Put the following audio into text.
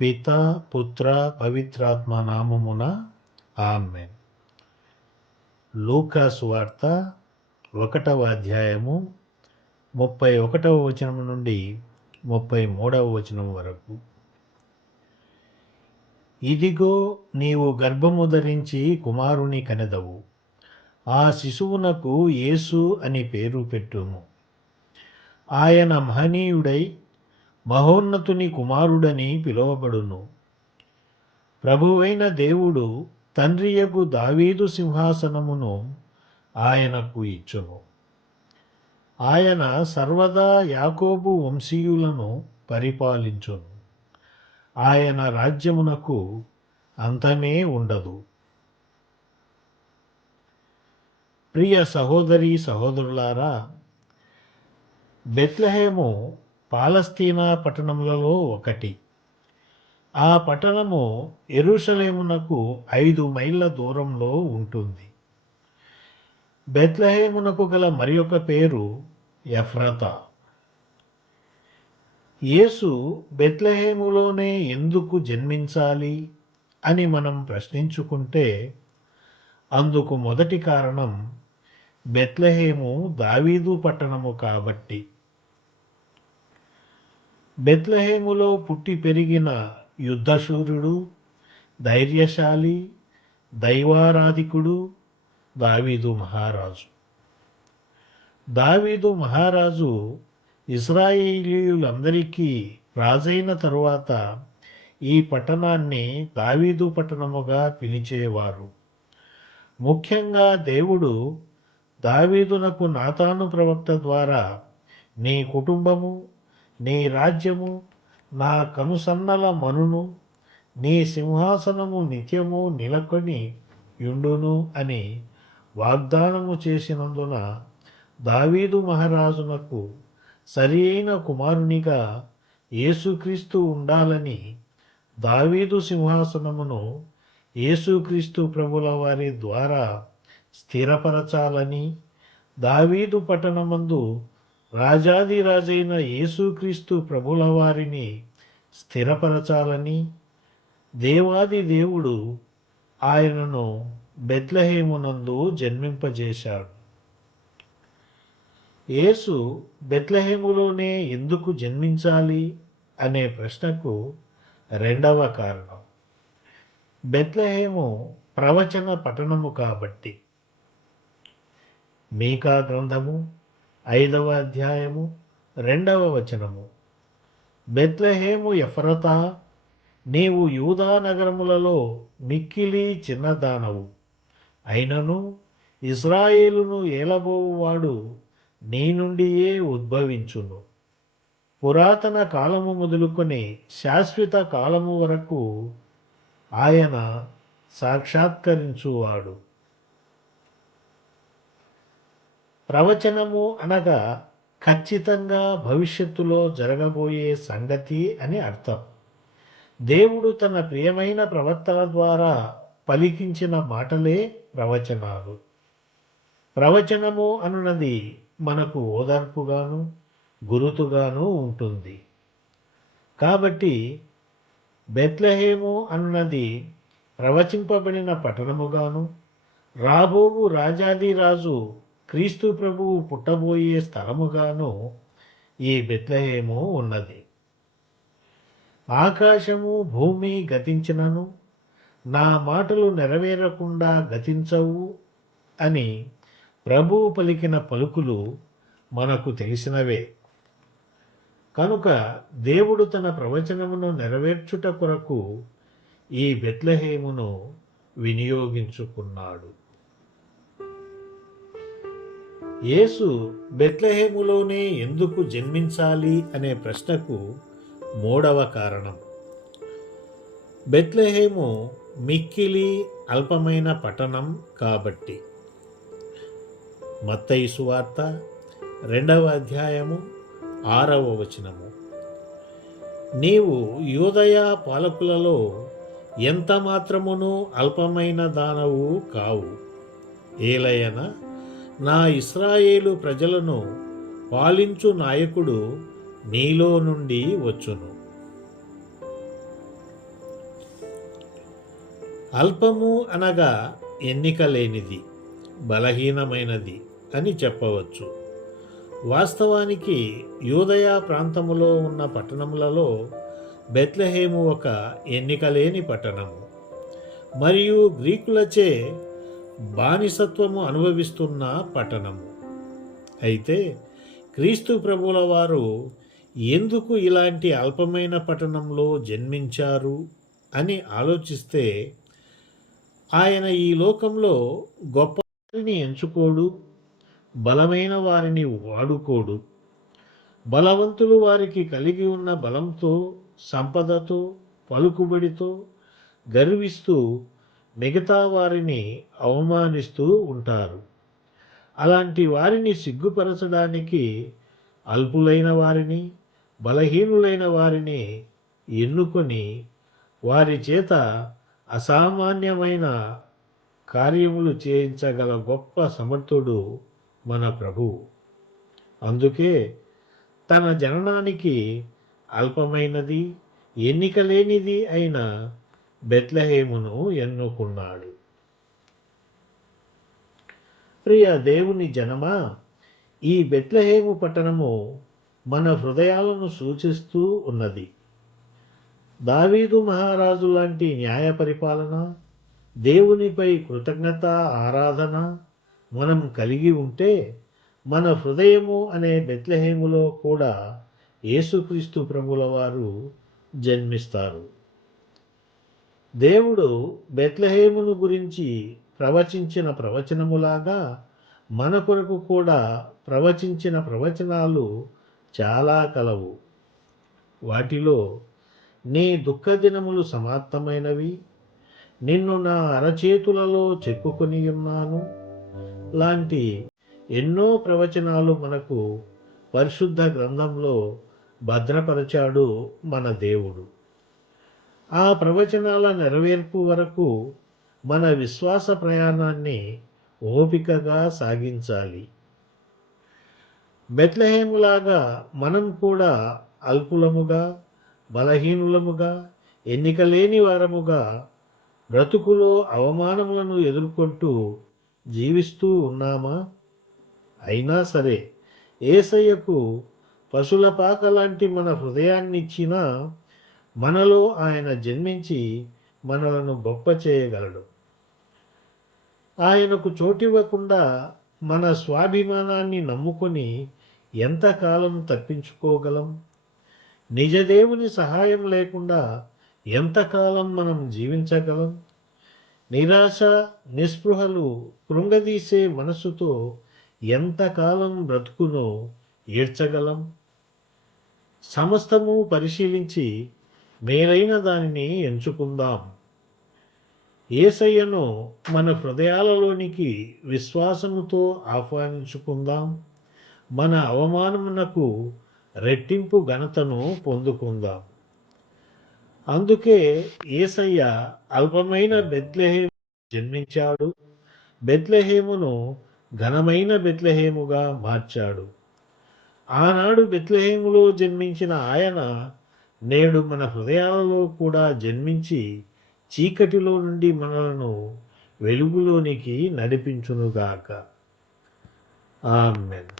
పిత పుత్ర పవిత్రాత్మ నామమున ఆమేన్. లూకా సువార్త 1వ అధ్యాయము 31వ వచనం నుండి 33వ వచనం వరకు. ఇదిగో, నీవు గర్భము ధరించి కుమారుని కనెదవు, ఆ శిశువునకు యేసు అని పేరు పెట్టుము. ఆయన మహనీయుడై మహోన్నతుని కుమారుడని పిలువబడును. ప్రభువైన దేవుడు తండ్రియగు దావీదు సింహాసనమును ఆయనకు ఇచ్చును. ఆయన సర్వదా యాకోబు వంశీయులను పరిపాలించును. ఆయన రాజ్యమునకు అంతమే ఉండదు. ప్రియ సహోదరీ సహోదరులారా, బెత్లెహేము పాలస్తీనా పట్టణములలో ఒకటి. ఆ పట్టణము యెరూషలేమునకు 5 మైళ్ళ దూరంలో ఉంటుంది. బెత్లెహేమునకు గల మరియొక పేరు ఎఫ్రాతా. యేసు బెత్లెహేములోనే ఎందుకు జన్మించాలి అని మనం ప్రశ్నించుకుంటే, అందుకు మొదటి కారణం బెత్లెహేము దావీదు పట్టణము కాబట్టి. బెత్లెహేములో పుట్టి పెరిగిన యుద్ధశూరుడు, ధైర్యశాలి, దైవారాధికుడు దావీదు మహారాజు. దావీదు మహారాజు ఇశ్రాయేలీయులందరికీ రాజైన తరువాత ఈ పట్టణాన్ని దావీదు పట్టణముగా పిలిచేవారు. ముఖ్యంగా దేవుడు దావీదునకు నాతాను ప్రవక్త ద్వారా, నీ కుటుంబము, నీ రాజ్యము నా కనుసన్నల మనును, నీ సింహాసనము నిత్యము నిలకొని యుండును అని వాగ్దానము చేసినందున దావీదు మహారాజునకు సరి అయిన కుమారునిగా యేసుక్రీస్తు ఉండాలని, దావీదు సింహాసనమును యేసుక్రీస్తు ప్రభుల వారి ద్వారా స్థిరపరచాలని, దావీదు పట్టణమందు రాజాదిరాజైన యేసుక్రీస్తు ప్రభుల వారిని స్థిరపరచాలని దేవాది దేవుడు ఆయనను బెత్లెహేమునందు జన్మింపజేశాడు. యేసు బెత్లెహేములోనే ఎందుకు జన్మించాలి అనే ప్రశ్నకు రెండవ కారణం బెత్లెహేము ప్రవచన పట్టణము కాబట్టి. మీకా గ్రంథము 5వ అధ్యాయము 2వ వచనము, బెత్లెహేము ఎఫ్రాతా, నీవు యూదా నగరములలో మిక్కిలి చిన్నదానవు, అయినను ఇశ్రాయేలును ఏలబోవువాడు నీ నుండియే ఉద్భవించును. పురాతన కాలము మొదలుకొని శాశ్వత కాలము వరకు ఆయన సాక్షాత్కరించువాడు. ప్రవచనము అనగా ఖచ్చితంగా భవిష్యత్తులో జరగబోయే సంగతి అని అర్థం. దేవుడు తన ప్రియమైన ప్రవక్తల ద్వారా పలికించిన మాటలే ప్రవచనాలు. ప్రవచనము అనున్నది మనకు ఓదార్పుగాను గురుతుగాను ఉంటుంది. కాబట్టి బెత్లెహేము అనున్నది ప్రవచింపబడిన పట్టణముగాను, రాబోవు రాజాదిరాజు క్రీస్తు ప్రభువు పుట్టబోయే స్థలముగాను ఈ బెత్లెహేము ఉన్నది. ఆకాశము భూమి గతించినను నా మాటలు నెరవేరకుండా గతించవు అని ప్రభువు పలికిన పలుకులు మనకు తెలిసినవే. కనుక దేవుడు తన ప్రవచనమును నెరవేర్చుట కొరకు ఈ బెత్లెహేమును వినియోగించుకున్నాడు. యేసు బెత్లెహేములోనే ఎందుకు జన్మించాలి అనే ప్రశ్నకు మూడవ కారణం బెత్లెహేము మిక్కిలి అల్పమైన పట్టణం కాబట్టి. మత్తయి సువార్త 2వ అధ్యాయము 6వ వచనము, నీవు యూదయ పాలకులలో ఎంత మాత్రమును అల్పమైన దానవు కావు, ఏలయన నా ఇశ్రాయేలు ప్రజలను పాలించు నాయకుడు నీలో నుండి వచ్చును. అల్పము అనగా ఎన్నిక లేనిది, బలహీనమైనది అని చెప్పవచ్చు. వాస్తవానికి యూదయ ప్రాంతములో ఉన్న పట్టణములలో బెత్లెహేము ఒక ఎన్నిక లేని పట్టణము మరియు గ్రీకులచే బానిసత్వము అనుభవిస్తున్న పట్టణము. అయితే క్రీస్తు ప్రభుల వారు ఎందుకు ఇలాంటి అల్పమైన పట్టణంలో జన్మించారు అని ఆలోచిస్తే, ఆయన ఈ లోకంలో గొప్ప వారిని ఎంచుకోడు, బలమైన వారిని వాడుకోడు. బలవంతులు వారికి కలిగి ఉన్న బలంతో, సంపదతో, పలుకుబడితో గర్విస్తూ మిగతా వారిని అవమానిస్తూ ఉంటారు. అలాంటి వారిని సిగ్గుపరచడానికి అల్పులైన వారిని, బలహీనులైన వారిని ఎన్నుకొని వారి చేత అసామాన్యమైన కార్యములు చేయించగల గొప్ప సమర్థుడు మన ప్రభువు. అందుకే తన జననానికి అల్పమైనది, ఎన్నిక లేనిది అయిన బెత్లెహేమును ఎన్నుకున్నాడు. ప్రియ దేవుని జనమా, ఈ బెత్లెహేము పట్టణము మన హృదయాలను సూచిస్తూ ఉన్నది. దావీదు మహారాజు లాంటి న్యాయ పరిపాలన, దేవునిపై కృతజ్ఞత ఆరాధన మనం కలిగి ఉంటే, మన హృదయము అనే బెత్లెహేములో కూడా యేసుక్రీస్తు ప్రభుల వారు జన్మిస్తారు. దేవుడు బెత్లెహేమును గురించి ప్రవచించిన ప్రవచనములాగా మన కొరకు కూడా ప్రవచించిన ప్రవచనాలు చాలా కలవు. వాటిలో నీ దుఃఖదినములు సమాప్తమైనవి, నిన్ను నా అరచేతులలో చెక్కుకొని ఉన్నాను లాంటి ఎన్నో ప్రవచనాలు మనకు పరిశుద్ధ గ్రంథంలో భద్రపరచాడు మన దేవుడు. ఆ ప్రవచనాల నెరవేర్పు వరకు మన విశ్వాస ప్రయాణాన్ని ఓపికగా సాగించాలి. బెత్లెహేములాగా మనం కూడా అల్పులముగా, బలహీనులముగా, ఎన్నిక లేని వారముగా బ్రతుకులో అవమానములను ఎదుర్కొంటూ జీవిస్తూ ఉన్నామా? అయినా సరే యేసయ్యకు పశుల పాక లాంటి మన హృదయాన్నిచ్చినా మనలో ఆయన జన్మించి మనలను గొప్ప చేయగలడు. ఆయనకు చోటివ్వకుండా మన స్వాభిమానాన్ని నమ్ముకొని ఎంతకాలం తప్పించుకోగలం? నిజదేవుని సహాయం లేకుండా ఎంతకాలం మనం జీవించగలం? నిరాశ, నిస్పృహలు కృంగదీసే మనసుతో ఎంతకాలం బ్రతుకునో ఏడ్చగలం? సమస్తము పరిశీలించి మేలైన దానిని ఎంచుకుందాం. యేసయ్యను మన హృదయాలలోనికి విశ్వాసముతో ఆహ్వానించుకుందాం. మన అవమానమునకు రెట్టింపు ఘనతను పొందుకుందాం. అందుకే యేసయ్య అల్పమైన బెత్లెహేము జన్మించాడు. బెత్లెహేమును ఘనమైన బెత్లెహేముగా మార్చాడు. ఆనాడు బెత్లెహేములో జన్మించిన ఆయన నేడు మన హృదయాలలో కూడా జన్మించి చీకటిలో నుండి మనలను వెలుగులోనికి నడిపించునుగాక. ఆమేన్.